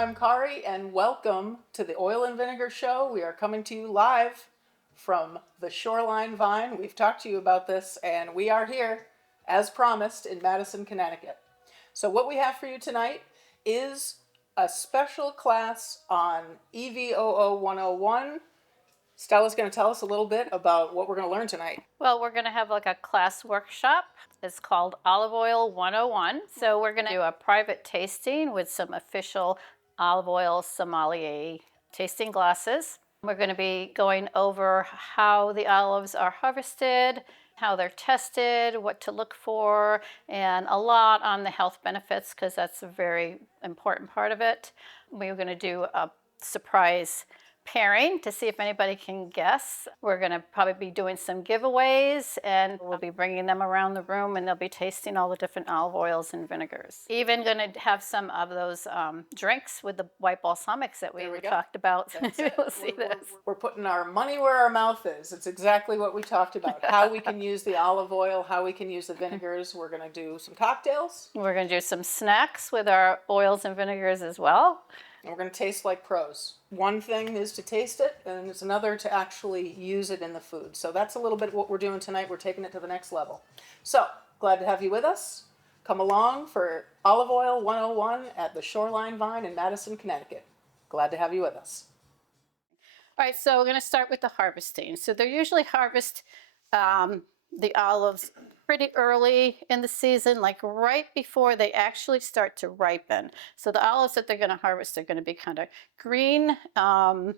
I'm Kari, and welcome to the Oil and Vinegar Show. We are coming to you live from the Shoreline Vine. We've talked to you about this, and we are here, as promised, in Madison, Connecticut. So what we have for you tonight is a special class on EVOO 101. Stella's going to tell us a little bit about what we're going to learn tonight. Well, we're going to have like a class workshop. It's called Olive Oil 101. So we're going to do a private tasting with some official olive oil sommelier tasting glasses. We're going to be going over how the olives are harvested, how they're tested, what to look for, and a lot on the health benefits because that's a very important part of it. We're going to do a surprise pairing to see if anybody can guess. We're going to probably be doing some giveaways, and we'll be bringing them around the room, and they'll be tasting all the different olive oils and vinegars. Even going to have some of those drinks with the white balsamics that we talked about. We'll see this. We're putting our money where our mouth is. It's exactly what we talked about. How we can use the olive oil, how we can use the vinegars. We're going to do some cocktails. We're going to do some snacks with our oils and vinegars as well. And we're going to taste like pros. One thing is to taste it, and it's another to actually use it in the food. So that's a little bit what we're doing tonight. We're taking it to the next level. So, glad to have you with us. Come along for Olive Oil 101 at the Shoreline Vine in Madison, Connecticut. Glad to have you with us. All right, so we're going to start with the harvesting. So they usually harvest the olives pretty early in the season, like right before they actually start to ripen. So the olives that they're going to harvest are going to be kind of green,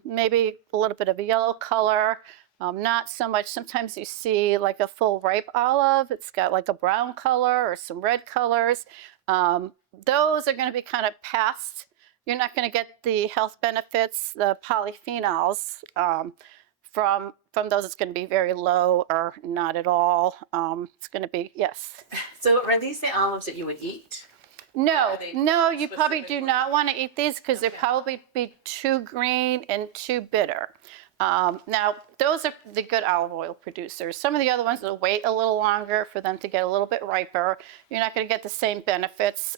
maybe a little bit of a yellow color, not so much. Sometimes you see like a full ripe olive. It's got like a brown color or some red colors. Those are going to be kind of past. You're not going to get the health benefits, the polyphenols, from those. It's going to be very low or not at all. It's going to be, yes. So are these the olives that you would eat? No, you probably do not want to eat these because they'd probably be too green and too bitter. Now, those are the good olive oil producers. Some of the other ones will wait a little longer for them to get a little bit riper. You're not going to get the same benefits.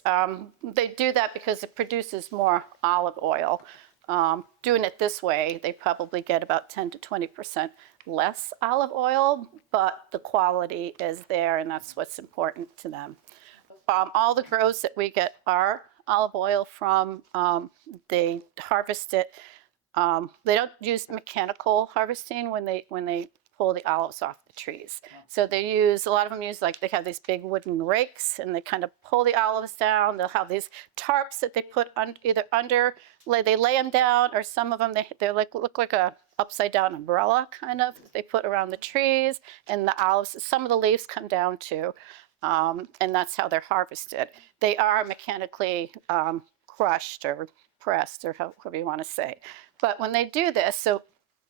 They do that because it produces more olive oil. Doing it this way, they probably get about 10 to 20% less olive oil, but the quality is there, and that's what's important to them. All the groves that we get our olive oil from, they harvest it. They don't use mechanical harvesting when they pull the olives off the trees. So they use, a lot of them use, like they have these big wooden rakes and they kind of pull the olives down. They'll have these tarps that they put either under, they lay them down, or some of them, they look like a upside down umbrella kind of, they put around the trees, and the olives, some of the leaves come down too. And that's how they're harvested. They are mechanically crushed or pressed, or however you want to say. But when they do this, so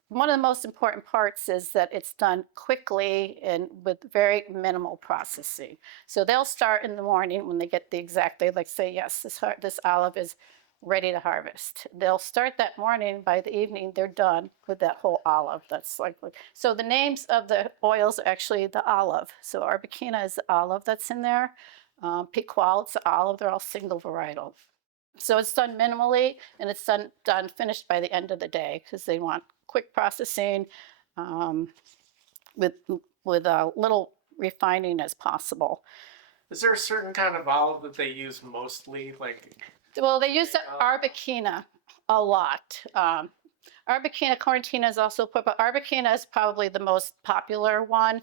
one of the most important parts is that it's done quickly and with very minimal processing. So they'll start in the morning when they get the exact, they like say, yes, this olive is ready to harvest. They'll start that morning. By the evening, they're done with that whole olive. That's like, so the names of the oils are actually the olive. So Arbequina is the olive that's in there. Picual, it's the olive. They're all single varietal. So it's done minimally, and it's finished by the end of the day because they want quick processing with little refining as possible. Is there a certain kind of olive that they use mostly? Well, they use the Arbequina a lot. Arbequina Quarantina is also put, but Arbequina is probably the most popular one,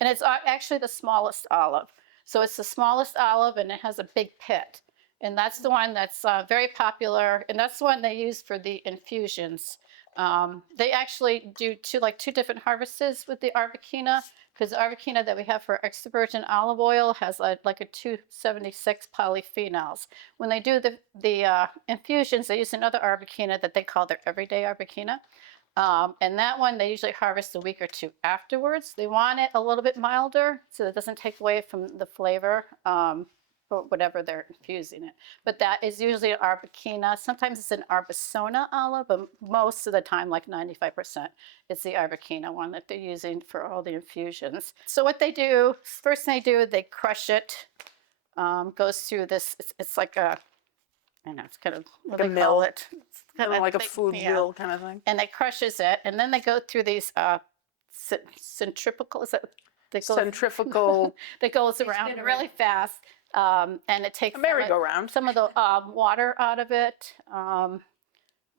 and it's actually the smallest olive. So it's the smallest olive, and it has a big pit. And that's the one that's very popular, and that's the one they use for the infusions. They actually do two different harvests with the Arbequina, because the Arbequina that we have for extra virgin olive oil has like a 276 polyphenols. When they do the infusions, they use another Arbequina that they call their everyday Arbequina. And that one they usually harvest a week or two afterwards. They want it a little bit milder so it doesn't take away from the flavor. Or whatever they're infusing it. But that is usually an Arbequina. Sometimes it's an Arbusona olive, but most of the time, like 95%, it's the Arbequina one that they're using for all the infusions. So what they do, first thing they do, they crush it. Goes through this, it's like a I know, it's kind of what Like a they call mill. it. It's Kind of like a food yeah. mill kind of thing. And it crushes it, and then they go through these centrifugal, is that that goes Centrifugal that goes They around spin really around. fast, and it takes merry-go-round. some of the water out of it.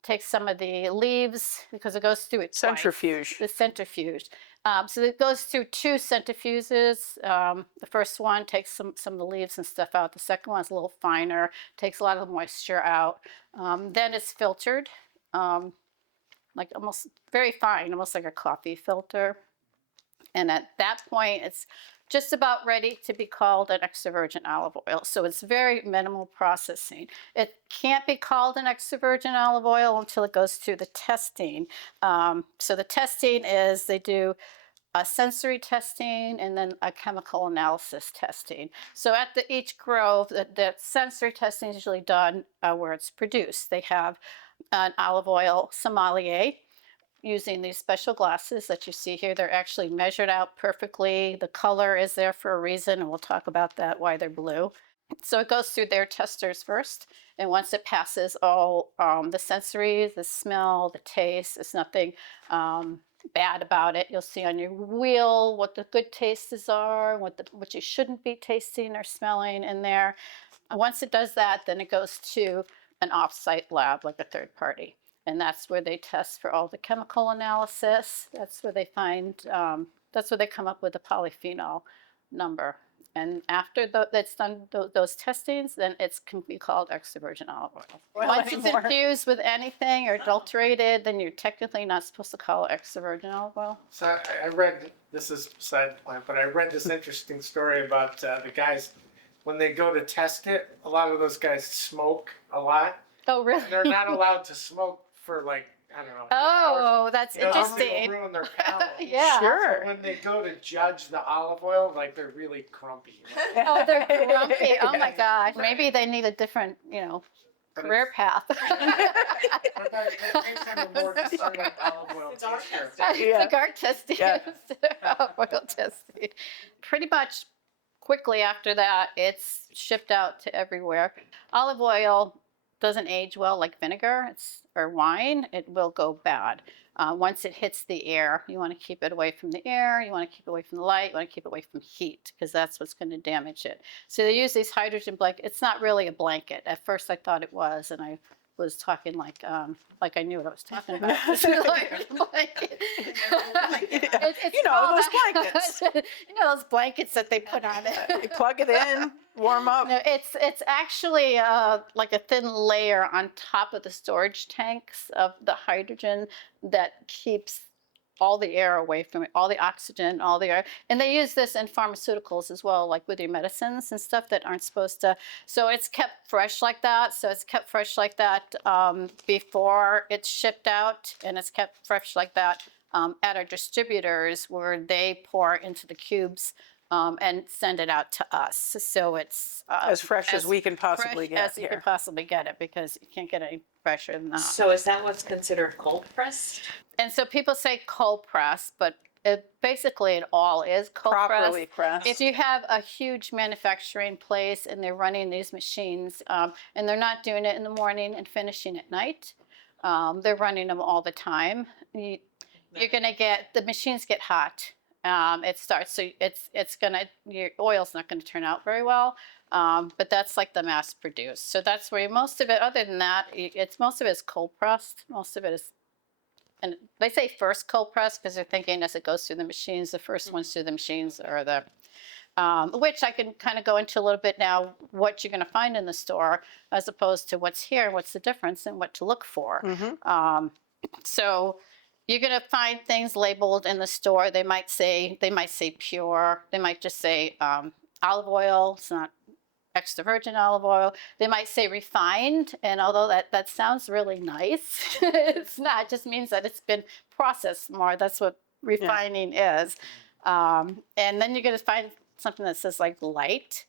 Takes some of the leaves because it goes through it twice. Centrifuge. The centrifuge. So it goes through two centrifuges. The first one takes some of the leaves and stuff out. The second one's a little finer, takes a lot of the moisture out. Then it's filtered, like almost very fine, almost like a coffee filter. And at that point, it's just about ready to be called an extra virgin olive oil. So it's very minimal processing. It can't be called an extra virgin olive oil until it goes through the testing. So the testing is they do a sensory testing and then a chemical analysis testing. So at each grove, the sensory testing is usually done where it's produced. They have an olive oil sommelier using these special glasses that you see here. They're actually measured out perfectly. The color is there for a reason, and we'll talk about that, why they're blue. So it goes through their testers first, and once it passes all the sensory, the smell, the taste, there's nothing bad about it. You'll see on your wheel what the good tastes are, what you shouldn't be tasting or smelling in there. And once it does that, then it goes to an off-site lab, like a third party. And that's where they test for all the chemical analysis. That's where they find, that's where they come up with the polyphenol number. And after that's done, those testings, then it can be called extra virgin olive oil. Once it's infused with anything or adulterated, then you're technically not supposed to call it extra virgin olive oil. So I read, this is beside the point, but I read this interesting story about the guys, when they go to test it, a lot of those guys smoke a lot. Oh, really? They're not allowed to smoke for like, I don't know. Oh, that's interesting. It'll ruin their palate. Yeah. Sure. So when they go to judge the olive oil, like they're really crumpy. Oh, they're grumpy. Oh my gosh. Maybe they need a different, But career path. But that makes them a more discerning olive oil taster. Yeah. Cigar testing, Yeah. oil testing. Pretty much quickly after that, it's shipped out to everywhere. Olive oil doesn't age well like vinegar or wine. It will go bad. Once it hits the air, you want to keep it away from the air, you want to keep it away from the light, you want to keep it away from heat, because that's what's going to damage it. So they use these hydrogen blankets. It's not really a blanket. At first I thought it was, and I was talking like I knew what I was talking about. It's like a blanket. It's those called blankets. those blankets that they put on it. You plug it in, warm up. No, it's actually like a thin layer on top of the storage tanks of the hydrogen that keeps all the air away from it, all the oxygen, all the air. And they use this in pharmaceuticals as well, like with your medicines and stuff that aren't supposed to. So it's kept fresh like that. So it's kept fresh like that before it's shipped out, and it's kept fresh like that at our distributors, where they pour into the cubes and send it out to us. So it's As fresh as we can possibly fresh get as you here. can possibly get it, because you can't get any fresher than that. So is that what's considered cold pressed? And so people say cold press, but basically it all is cold Properly press. pressed. If you have a huge manufacturing place and they're running these machines, and they're not doing it in the morning and finishing at night, they're running them all the time. You're gonna get, the machines get hot. It starts, so your oil's not gonna turn out very well. But that's like the mass produced. So that's where most of it, other than that, most of it is cold pressed. Most of it is, and they say first cold pressed because they're thinking as it goes through the machines, the first ones through the machines are the, which I can kind of go into a little bit now, what you're going to find in the store as opposed to what's here, what's the difference, and what to look for. So you're going to find things labeled in the store. They might say pure. They might just say olive oil. It's not extra virgin olive oil. They might say refined, and although that sounds really nice, it's not. It just means that it's been processed more. That's what refining is. And then you're going to find something that says like light.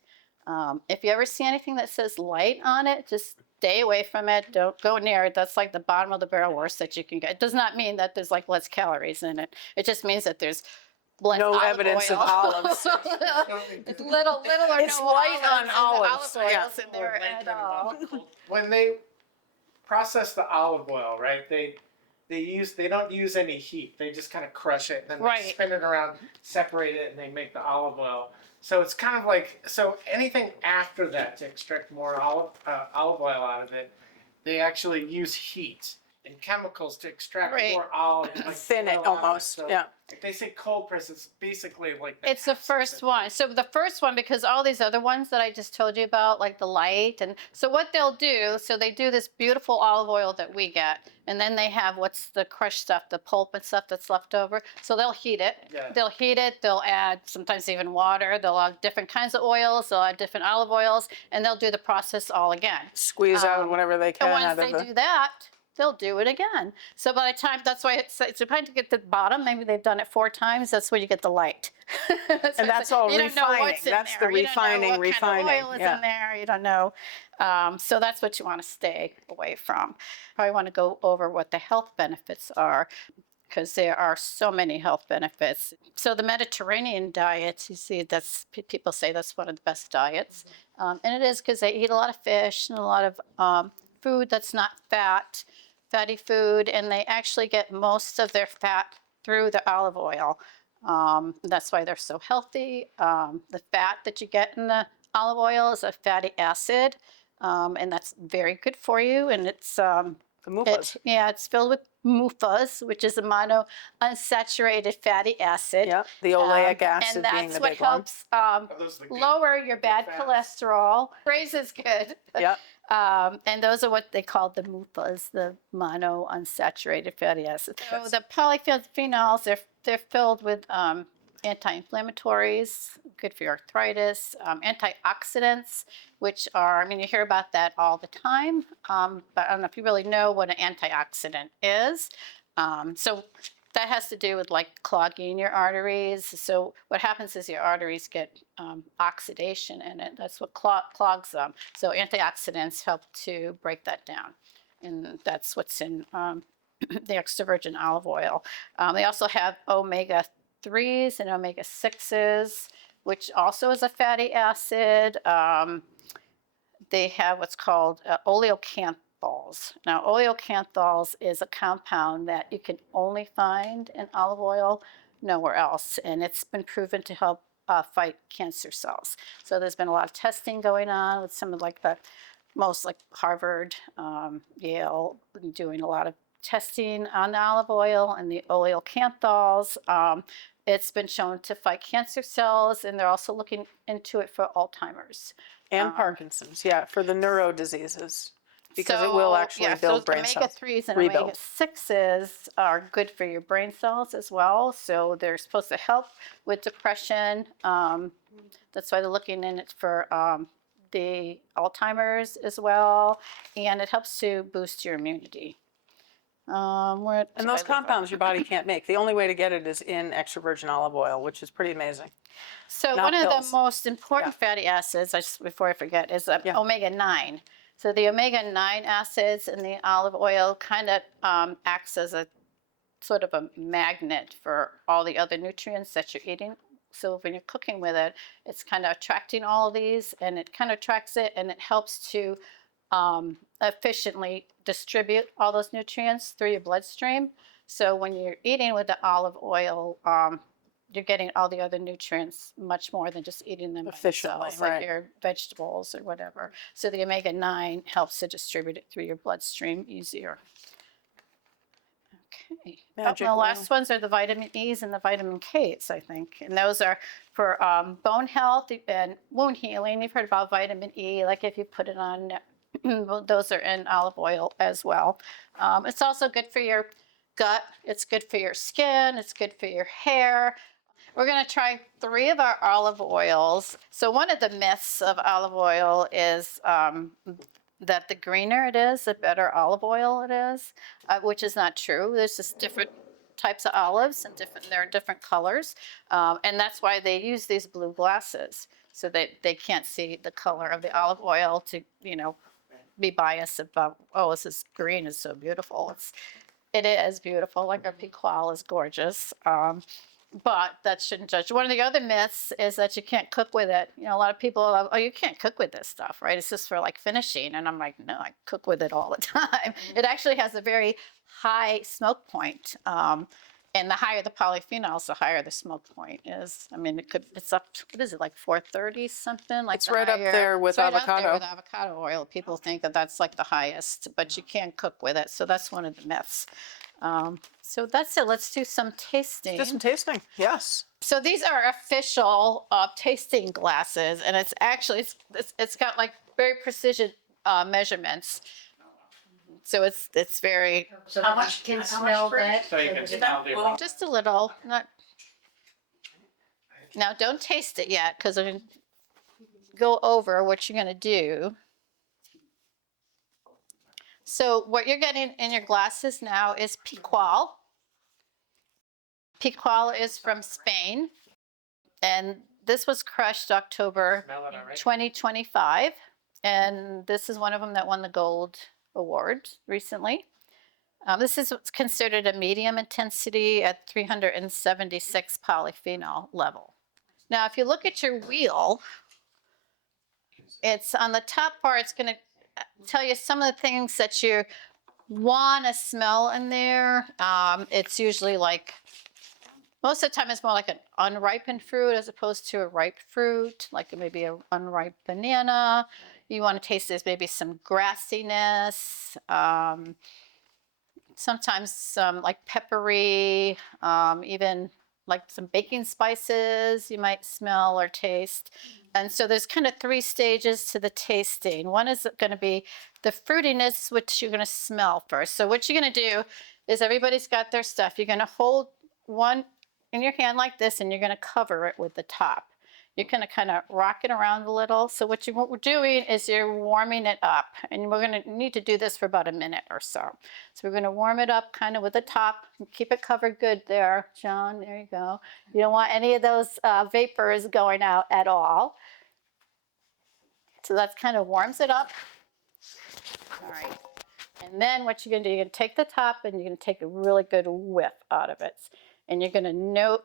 If you ever see anything that says light on it, just stay away from it. Don't go near it. That's like the bottom of the barrel worst that you can get. It does not mean that there's like less calories in it. It just means that there's less No olive evidence of oil. olives. It's little or It's no light on olives, olives, yeah. oils in there at all. When they process the olive oil, right? They don't use any heat. They just kind of crush it and then Right. they spin it around, separate it, and they make the olive oil. So it's kind of like, so anything after that to extract more olive oil out of it, they actually use heat and chemicals to extract Right. more olive. Like Thin it oil out of almost, So yeah. if they say cold press, it's basically like It's the essence first of- one. So the first one, because all these other ones that I just told you about, like the light, and so what they'll do, so they do this beautiful olive oil that we get, and then they have what's the crushed stuff, the pulp and stuff that's left over. So they'll heat it. Yeah. They'll heat it. They'll add sometimes even water. They'll add different kinds of oils. They'll add different olive oils, and they'll do the process all again. Squeeze out whatever they can And once out they of the. do that, they'll do it again. So by the time, that's why it's trying to get to the bottom. Maybe they've done it 4 times. That's when you get the light. And that's all you don't know refining. what's in That's there. the You don't know refining. what kind of oil is Yeah. in there. You don't know. So that's what you want to stay away from. Probably want to go over what the health benefits are, because there are so many health benefits. So the Mediterranean diet, you see, people say that's one of the best diets. And it is, because they eat a lot of fish and a lot of food that's not fatty food, and they actually get most of their fat through the olive oil. That's why they're so healthy. The fat that you get in the olive oil is a fatty acid, and that's very good for you. And it's The MUFAs. it's filled with MUFAs, which is a monounsaturated fatty acid. Yeah. The oleic acid and being that's the what big one. helps Are those the good- lower your bad fats? cholesterol. Raisin's good. Yeah. And those are what they call the MUFAs, the monounsaturated fatty acids. So the polyphenols, they're filled with anti-inflammatories, good for your arthritis, antioxidants, which are, I mean, you hear about that all the time, but I don't know if you really know what an antioxidant is. So that has to do with like clogging your arteries. So what happens is your arteries get oxidation in it. That's what clogs them. So antioxidants help to break that down. And that's what's in the extra virgin olive oil. They also have omega-3s and omega-6s, which also is a fatty acid. They have what's called oleocanthols. Now, oleocanthols is a compound that you can only find in olive oil, nowhere else, and it's been proven to help fight cancer cells. So there's been a lot of testing going on with some of like the most like Harvard, Yale, doing a lot of testing on the olive oil and the oleocanthols. It's been shown to fight cancer cells, and they're also looking into it for Alzheimer's. And Parkinson's. Yeah. For the neuro diseases. Because it will actually build brain cells. Omega-3s and Rebuild. omega-6s are good for your brain cells as well. So they're supposed to help with depression. That's why they're looking in it for the Alzheimer's as well. And it helps to boost your immunity. And those compounds your body can't make. The only way to get it is in extra virgin olive oil, which is pretty amazing. So not one of pills. the most important fatty acids, before I forget, is omega-9. So the omega-9 acids in the olive oil kind of acts as a sort of a magnet for all the other nutrients that you're eating. So when you're cooking with it, it's kind of attracting all of these, and it kind of attracts it, and it helps to efficiently distribute all those nutrients through your bloodstream. So when you're eating with the olive oil, you're getting all the other nutrients much more than just eating them by Efficiently, themselves, right. like your vegetables or whatever. So the omega-9 helps to distribute it through your bloodstream easier. Okay. Magic the oil. last ones are the vitamin E's and the vitamin K's, I think. And those are for bone health and wound healing. You've heard about vitamin E, like if you put it on, those are in olive oil as well. It's also good for your gut. It's good for your skin. It's good for your hair. We're going to try 3 of our olive oils. So one of the myths of olive oil is that the greener it is, the better olive oil it is, which is not true. There's just different types of olives, and they're different colors. And that's why they use these blue glasses, so that they can't see the color of the olive oil to, be biased about, oh, this is green, is so beautiful. It is beautiful, like our Piqual is gorgeous. but that shouldn't judge. One of the other myths is that you can't cook with it. You know, a lot of people are, oh, you can't cook with this stuff, right? It's just for like finishing. And I'm like, no, I cook with it all the time. It actually has a very high smoke point. And the higher the polyphenols, the higher the smoke point is. I mean, it's up, what is it, like 430 something? Like It's right up there with it's right up there avocado. with avocado oil. People think that that's like the highest, but you can't cook with it. So that's one of the myths. So that's it. Let's do some tasting. Do some tasting. Yes. So these are official tasting glasses, and it's actually it's got like very precision measurements. So it's very So how much can smell that? So you can smell the just a little. Not now. Don't taste it yet because I'm gonna go over what you're gonna do. So what you're getting in your glasses now is Picual. Picual is from Spain, and this was crushed October smell it already. 2025, and this is one of them that won the gold award recently. This is what's considered a medium intensity at 376 polyphenol level. Now, if you look at your wheel, it's on the top part, it's going to tell you some of the things that you want to smell in there. It's usually like, most of the time it's more like an unripened fruit as opposed to a ripe fruit, like maybe an unripe banana. You want to taste this, maybe some grassiness, sometimes some like peppery, even like some baking spices you might smell or taste. And so there's kind of 3 stages to the tasting. One is going to be the fruitiness, which you're going to smell first. So what you're going to do is everybody's got their stuff. You're going to hold one in your hand like this, and you're going to cover it with the top. You're going to kind of rock it around a little. So what we're doing is you're warming it up, and we're going to need to do this for about a minute or so. So we're going to warm it up kind of with the top. Keep it covered good there, John. There you go. You don't want any of those vapors going out at all. So that's kind of warms it up. All right. And then what you're going to do, you're going to take the top and you're going to take a really good whiff out of it. And you're going to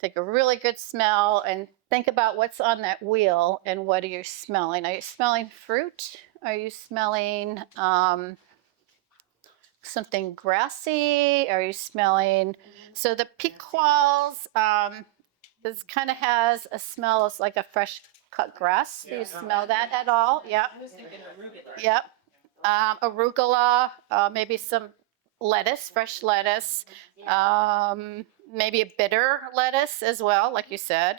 take a really good smell and think about what's on that wheel and what are you smelling. Are you smelling fruit? Are you smelling something grassy? Are you smelling? So the Picuals, this kind of has a smell of like a fresh cut grass. Do you smell that at all? Yep. I was thinking arugula. Yep. Arugula, maybe some lettuce, fresh lettuce, maybe a bitter lettuce as well, like you said.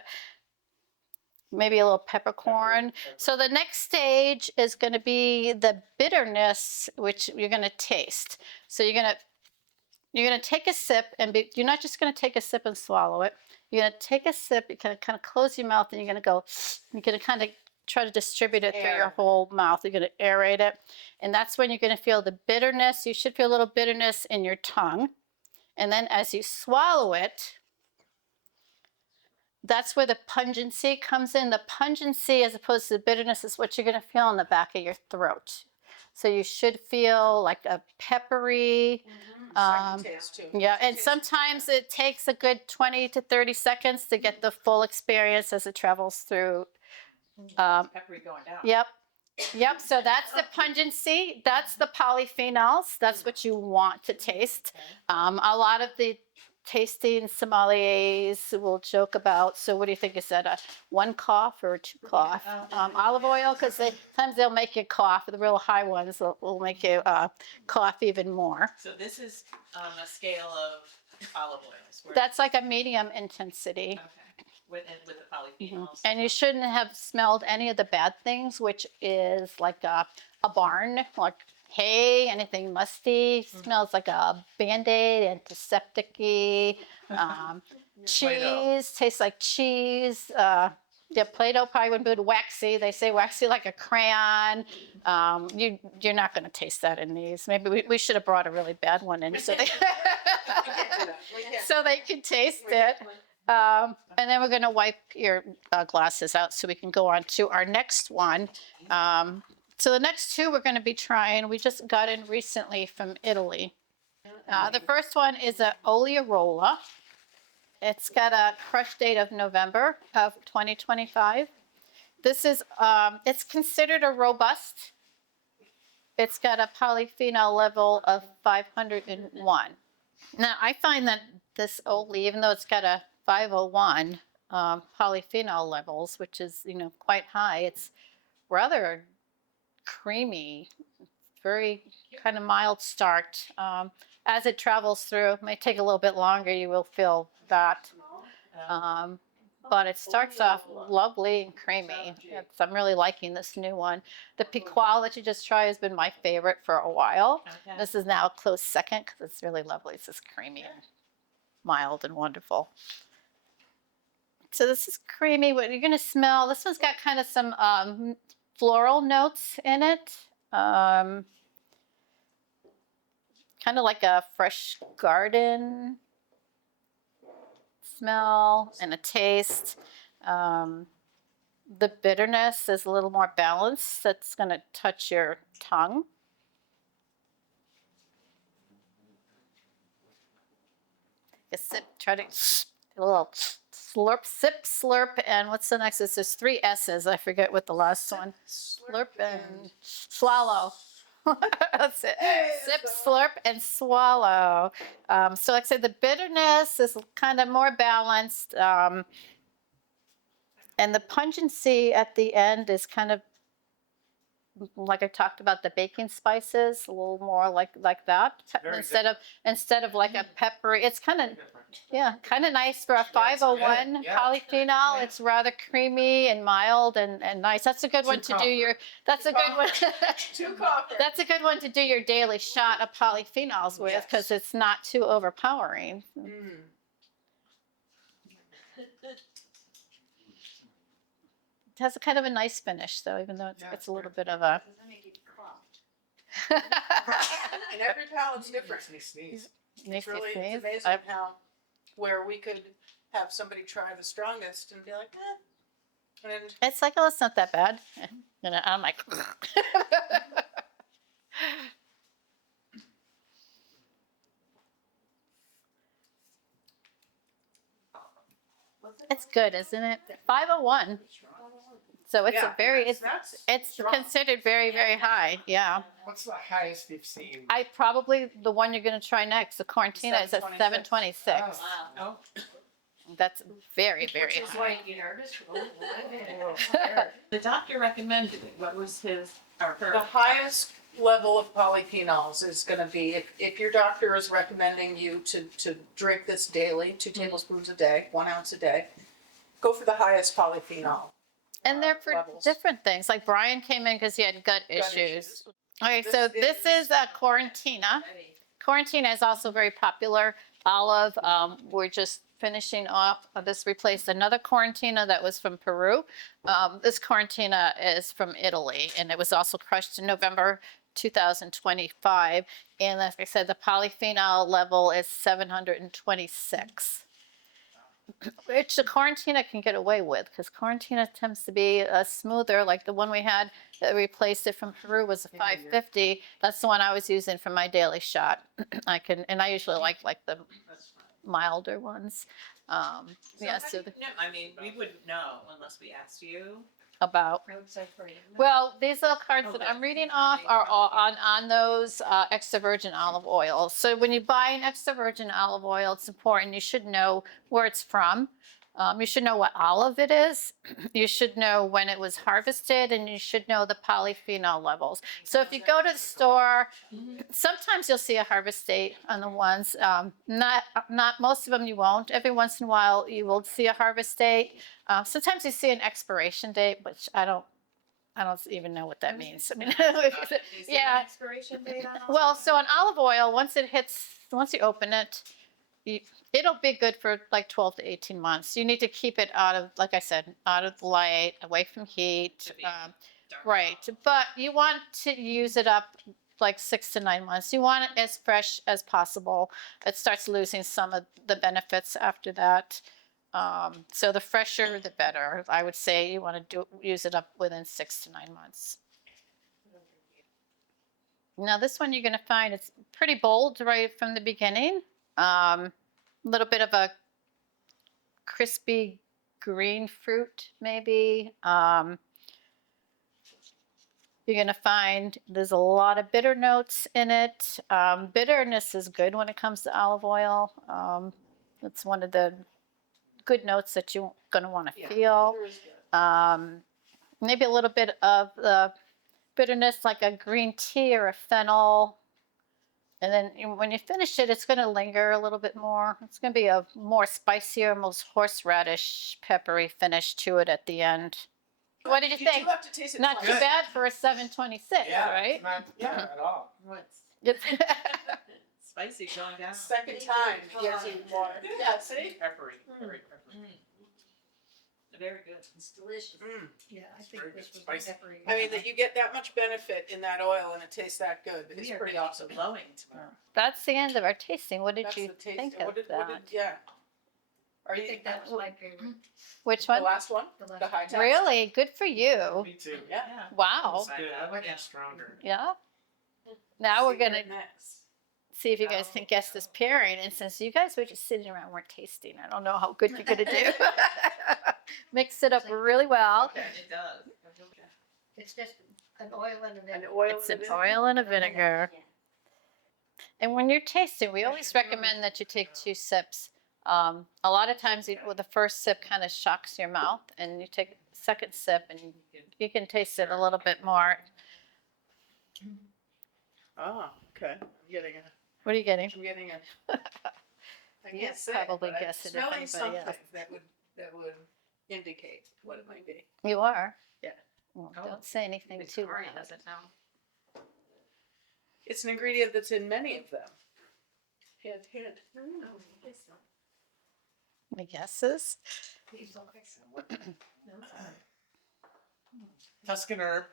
Maybe a little peppercorn. So the next stage is going to be the bitterness, which you're going to taste. So you're going to take a sip, and you're not just going to take a sip and swallow it. You're going to take a sip. You're going to kind of close your mouth, and you're going to go. You're going to kind of try to distribute it through your whole mouth. You're going to aerate it, and that's when you're going to feel the bitterness. You should feel a little bitterness in your tongue, and then as you swallow it, that's where the pungency comes in. The pungency, as opposed to the bitterness, is what you're going to feel in the back of your throat. So you should feel like a peppery. Taste too. Yeah, and sometimes it takes a good 20 to 30 seconds to get the full experience as it travels through. Peppery going down. Yep. Yep. So that's the pungency. That's the polyphenols. That's what you want to taste. A lot of the tasting sommeliers will joke about. So what do you think? Is that a 1 cough or a 2 cough? Olive oil, because sometimes they'll make you cough. The real high ones will make you cough even more. So this is on a scale of olive oils. Where, That's like a medium intensity. okay. With the polyphenols. And you shouldn't have smelled any of the bad things, which is like a barn, like hay, anything musty. Smells like a Band-Aid, antiseptic-y. Cheese, tastes like cheese. Yeah, Play-Doh probably wouldn't be waxy. They say waxy like a crayon. You're not going to taste that in these. Maybe we should have brought a really bad one in so they, so they could taste it. And then we're going to wipe your glasses out so we can go on to our next one. So the next 2 we're going to be trying, we just got in recently from Italy. The first one is a Olearola. It's got a crush date of November of 2025. This is, it's considered a robust. It's got a polyphenol level of 501. Now, I find that this Oakley, even though it's got a 501 polyphenol levels, which is, quite high, it's rather creamy, very kind of mild start. As it travels through, it may take a little bit longer, you will feel that. But it starts off lovely and creamy. I'm really liking this new one. The Piqual that you just tried has been my favorite for a while. Okay. This is now a close second because it's really lovely. It's just creamy and mild and wonderful. So this is creamy. What you're going to smell, this one's got kind of some floral notes in it. Kind of like a fresh garden smell and a taste. The bitterness is a little more balanced. That's going to touch your tongue. A sip, try to a little slurp, sip, slurp, and what's the next? There's 3 S's. I forget what the last one. Slurp and swallow. That's it. Sip, slurp, and swallow. So like I said, the bitterness is kind of more balanced. And the pungency at the end is kind of like I talked about the baking spices, a little more like that. Instead of like a peppery. It's kind of kind of nice for a 501 polyphenol. Yeah. It's rather creamy and mild and nice. That's a good one to do your. That's a good one. That's a good one to do your daily shot of polyphenols with because it's not too overpowering. It has a kind of a nice finish, though, even though it's a little bit of a. And every palate's different. Sneeze. It's really it's amazing how where we could have somebody try the strongest and be like, and It's like, oh, it's not that bad. And I'm like. It's good, isn't it? 501. So it's a very it's considered very, very high. Yeah. What's the highest you've seen? I probably the one you're going to try next, the Quarantina, is at 726. Oh. That's very, very Which is high. like, you nervous? The doctor recommended it. What was his or the her? highest level of polyphenols is going to be if your doctor is recommending you to drink this daily, 2 tablespoons a day, 1 ounce a day, go for the highest polyphenol. And they're for levels. different things. Like Brian came in because he had gut issues. Okay, so this is a Quarantina. Quarantina is also very popular. Olive, we're just finishing off. This replaced another Quarantina that was from Peru. This Quarantina is from Italy, and it was also crushed in November 2025. And like I said, the polyphenol level is 726. Which the Quarantina can get away with because Quarantina tends to be smoother. Like the one we had that replaced it from Peru was a 550. That's the one I was using for my daily shot. I usually like the milder ones. So Yeah. how So do you know? I mean, we wouldn't know unless we asked you. about. Well, these little cards that I'm reading off are all on those extra virgin olive oil. So when you buy an extra virgin olive oil, it's important. You should know where it's from. You should know what olive it is. You should know when it was harvested, and you should know the polyphenol levels. So if you go to the store, sometimes you'll see a harvest date on the ones. Not most of them you won't. Every once in a while you will see a harvest date. Sometimes you see an expiration date, which I don't even know what that means. I mean, Is there yeah. an expiration date on all Well, that? so on olive oil, once you open it, it'll be good for like 12 to 18 months. You need to keep it out of, like I said, out of the light, away from heat. To be dark Right. brown. But you want to use it up like 6 to 9 months. You want it as fresh as possible. It starts losing some of the benefits after that. So the fresher, the better. I would say you want to use it up within 6 to 9 months. Now this one you're going to find it's pretty bold right from the beginning. Little bit of a crispy green fruit, maybe. You're going to find there's a lot of bitter notes in it. Bitterness is good when it comes to olive oil. It's one of the good notes that you're going to want to feel. Maybe a little bit of the bitterness, like a green tea or a fennel. And then when you finish it, it's going to linger a little bit more. It's going to be a more spicier, almost horseradish, peppery finish to it at the end. What did you think? do have to taste it Not twice. too bad for a 726, Yeah, right? it's not bad at all. What's It's spicy going down? Second time gives you more. Yeah, see? Peppery, very peppery. Very good. It's delicious. Mm. Yeah, I It's very think this good. was Spicy. peppery. I mean, that you get that much benefit in that oil and it tastes that good. It's We are pretty gonna awesome. be glowing tomorrow. That's the end of our tasting. What did That's you the taste. think What of did, that? yeah. Are I you think that was my favorite. Which the one? last one? The The last high one. test? Really? Good for you. Me too. Yeah. Wow. It's good. I like Yeah. it stronger. Yeah. Now we're going to Secret mix. see if you guys can guess this pairing. And since you guys were just sitting around, weren't tasting, I don't know how good you're going to do. Mix it up really well. It does. It's just an oil and a An vinegar. oil It's and an a oil and a vinegar. Yeah. And when you're tasting, we always recommend that you take 2 sips. A lot of times, well, the first sip kind of shocks your mouth, and you take a second sip, and you can taste it a little bit more. Oh, okay. I'm getting a. What are you getting? I'm getting a. I You can't say. probably but I'm guess it if smelling anybody something else. that would indicate what it might be. You are? Yeah. Well, Oh, don't say anything too Victoria loud. doesn't know. It's an ingredient that's in many of them. Hint, hint. Any guesses? Tuscan herb.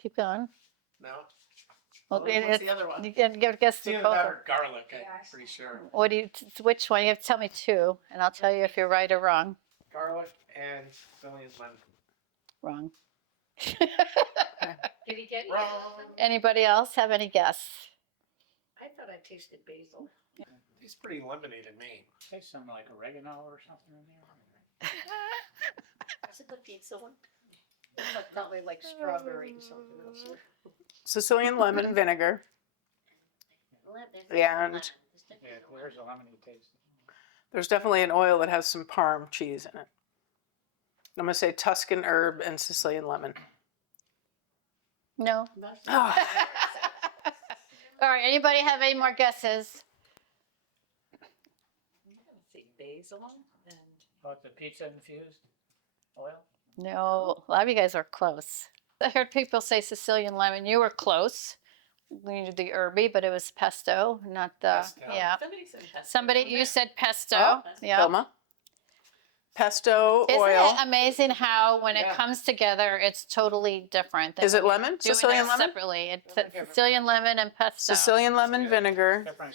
Keep going. No. Well, What's it's, the other one? you can give a guess It's to either both. that of- or garlic, I'm pretty sure. What do you? Which one? You have to tell me 2, and I'll tell you if you're right or wrong. Garlic and Sicilian lemon. Wrong. Did he get? Wrong. Anybody else have any guess? I thought I tasted basil. He's pretty lemony to me. Tastes something like oregano or something in there. Is it the pizza one? Probably like strawberry or something else. Sicilian lemon vinegar. Yeah, and Yeah, there's a lemony taste. there's definitely an oil that has some Parm cheese in it. I'm gonna say Tuscan herb and Sicilian lemon. No. Ah, All right. Anybody have any more guesses? See basil and Oh, it's a pizza infused oil? No. A lot of you guys are close. I heard people say Sicilian lemon. You were close. We did the herby, but it was pesto, not the. Pesto. Yeah. somebody said pesto. Somebody, you said pesto. Oh, Yeah. Vilma. Pesto Isn't oil. it amazing how when it Yeah. comes together, it's totally different? Than Is it when lemon? you're doing Sicilian it lemon? Separately. It's That's my favorite. Sicilian lemon and pesto. Sicilian lemon vinegar. Different.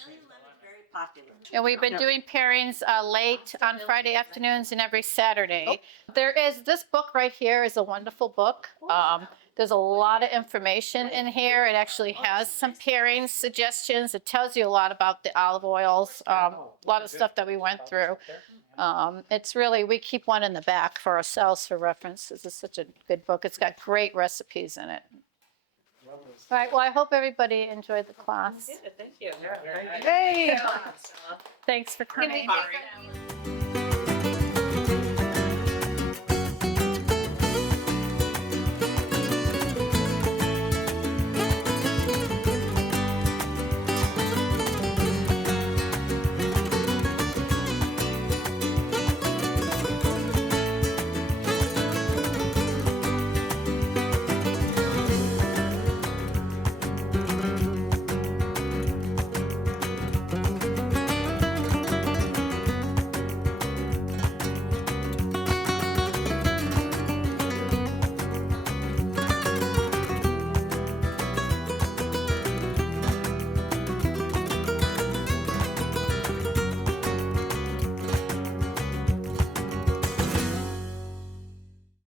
And we've been doing pairings late on Friday afternoons and every Saturday. There is this book right here is a wonderful book. There's a lot of information in here. It actually has some pairing suggestions. It tells you a lot about the olive oils, a lot of stuff that we went through. It's really, we keep one in the back for ourselves for reference. This is such a good book. It's got great recipes in it. All right, well, I hope everybody enjoyed the class. Yeah, thank you. Yeah, very nice. Hey! Thanks for coming. Sorry.